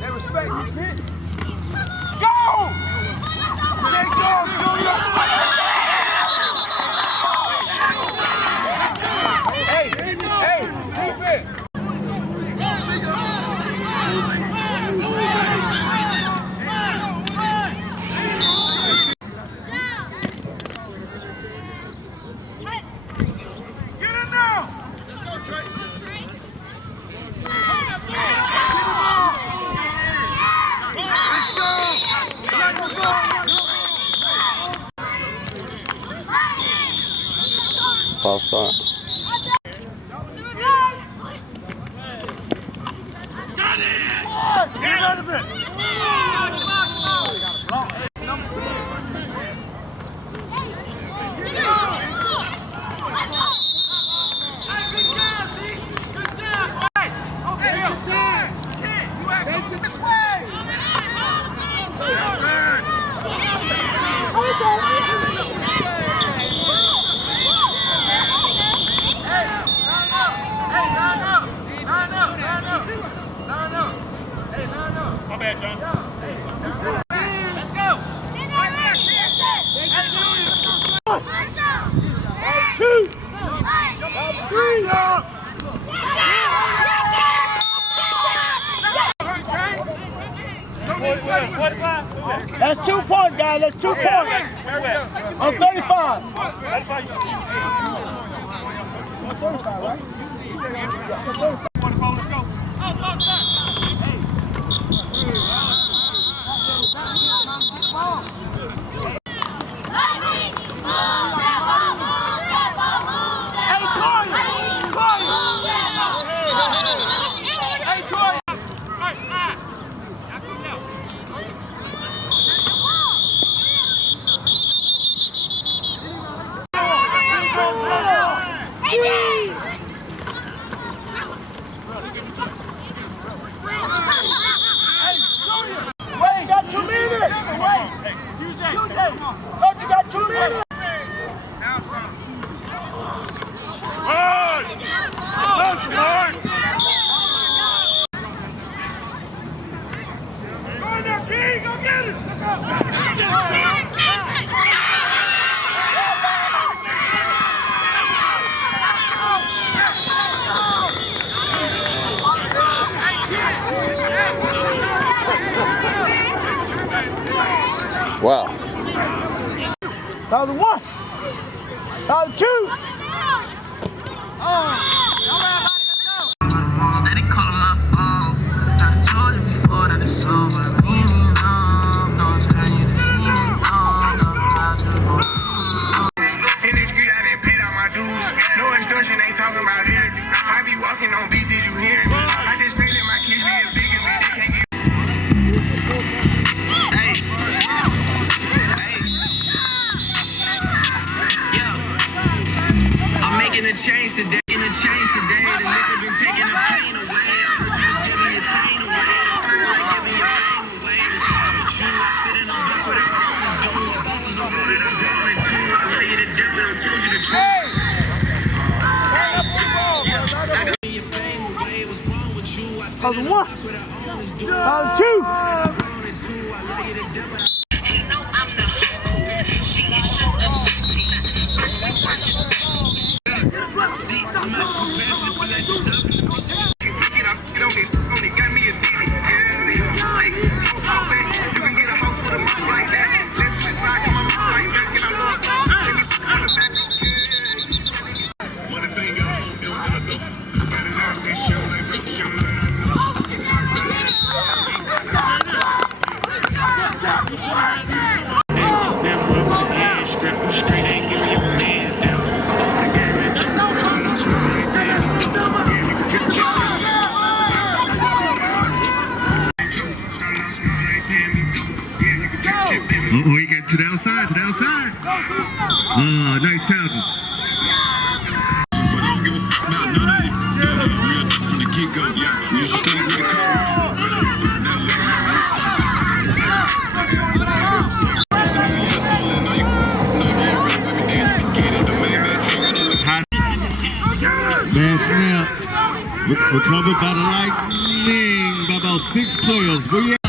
They respect you, kid. Go! Take off, Junior! Hey, defense! Get in now! False start. Got it! Get out of it! My bad, John. Let's go. Two. Three. That's 2 points, guys. That's 2 points. On 35. 35, right? Let's go. Wow. That was 1. That was 2. Steady calling my phone. I told you before that it's over. Meaning, no, it's how you just seen it. In the street, I done paid all my dues. No extortion, ain't talking about it. I be walking on beats, did you hear me? I just pray that my kids be as big as me. They can't get. Hey. Yo. I'm making a change today. The liquor been taking the pain away. I'm just giving your chain away. It's kinda like giving your fame away. It's fine with you. I sit in on bus what I always do. Bosses are one that I'm going to. I love you to death, but I told you the truth. That was 1. That was 2. Oh, he got to the outside, nice tackle. From the get-go, yeah. You should stay with the Bad snap. Recovered by the Lightning by about 6 players. Where you at?